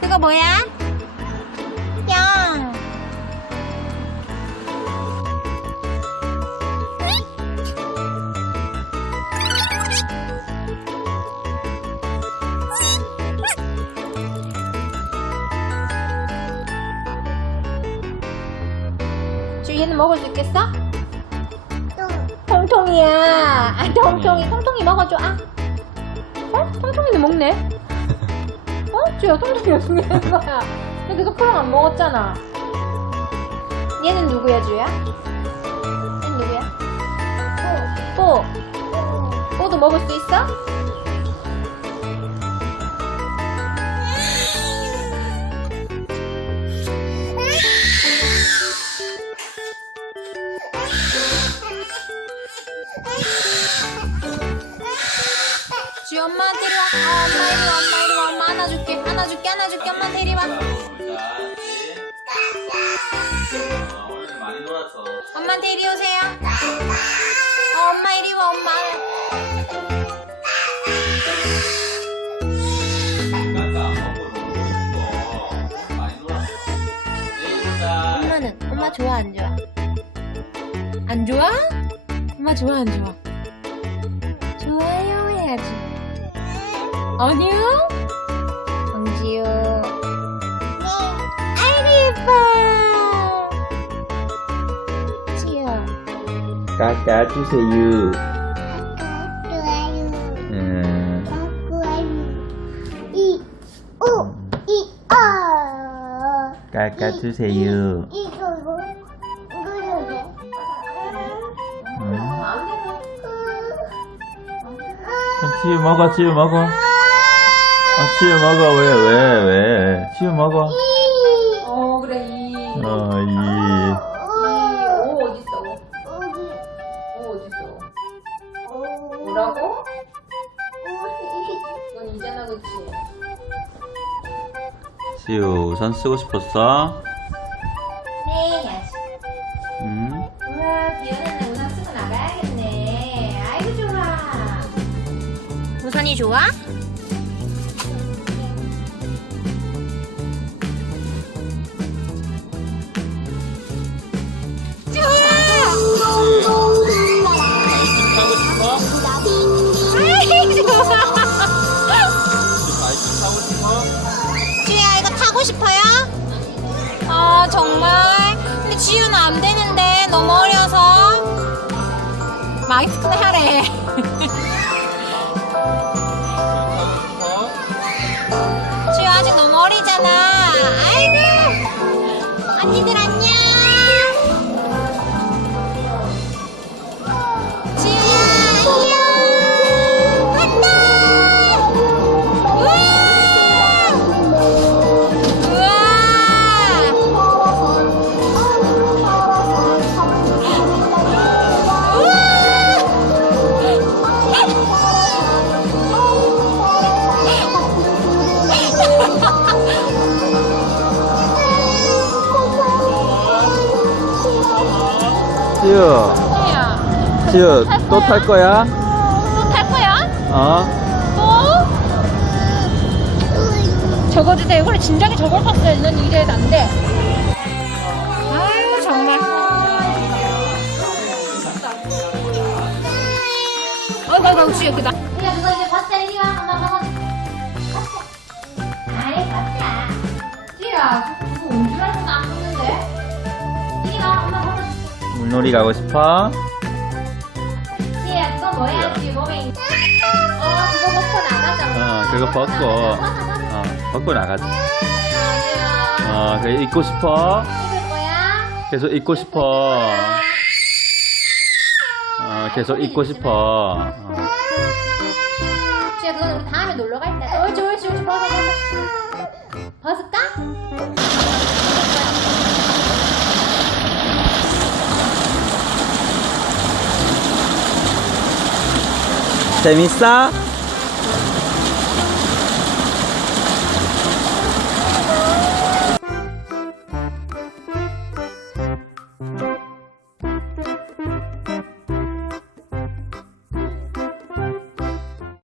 그거 뭐야? 뿅. 주 얘는 먹을 수 있겠어? 통통이야. 아, 통통이, 통통이 먹어줘. 아. 어? 통통이도 먹네. 어? 주야, 통통이 어떻게 된 거야? 너 계속 프랑 안 먹었잖아. 얘는 누구야, 주야? 얘는 누구야? 뽀. 뽀도 먹을 수 있어? 주 엄마한테 이리 와. 어, 엄마 이리 와, 엄마 이리 안아줄게. 안아줄게, 안아줄게. 엄마한테 이리 와. 아, 오늘 많이 놀았어. 엄마한테 이리 오세요. 어, 엄마 이리 와, 엄마. 엄마는 엄마 좋아 안 좋아? 안 좋아? 엄마 좋아 안 좋아? 좋아요 해야지. 아니요? 깎아 주세요. 음. 깎아 주세요. 치유 먹어, 치유 먹어. 아, 치유 먹어. 왜, 왜, 왜? 치유 먹어. 어 그치? 치유, 선 쓰고 싶었어? 네 해야지. 응? 우와 비 오는 날 우산 쓰고 나가야겠네. 아이고 좋아. 우산이 좋아? 너무 어려서 마스크는 하래 지우야 치유, 또 탈 거야? 또 탈 거야? 어? 또? 저거 주세요. 이걸 진작에 저걸 샀어야 는 이래 안 돼. 아유 정말. 아이고 아이고 주여 그다. 야 그거 이제 봤자 이리 와. 엄마. 아이 봤자. 주야 물놀이 가고 싶어? 지야 그거 뭐야 지 몸에 있는. 어 그거 먹고 나가자. 어, 그거 벗고. 어, 벗고 나가자. 어, 그래, 입고 싶어? 입을 거야? 계속 입고 싶어. 어, 계속 입고 싶어. 어. 주야 그건 우리 다음에 놀러 갈 때. 옳지 옳지 옳지 벗어 벗어. 벗을까? Semista.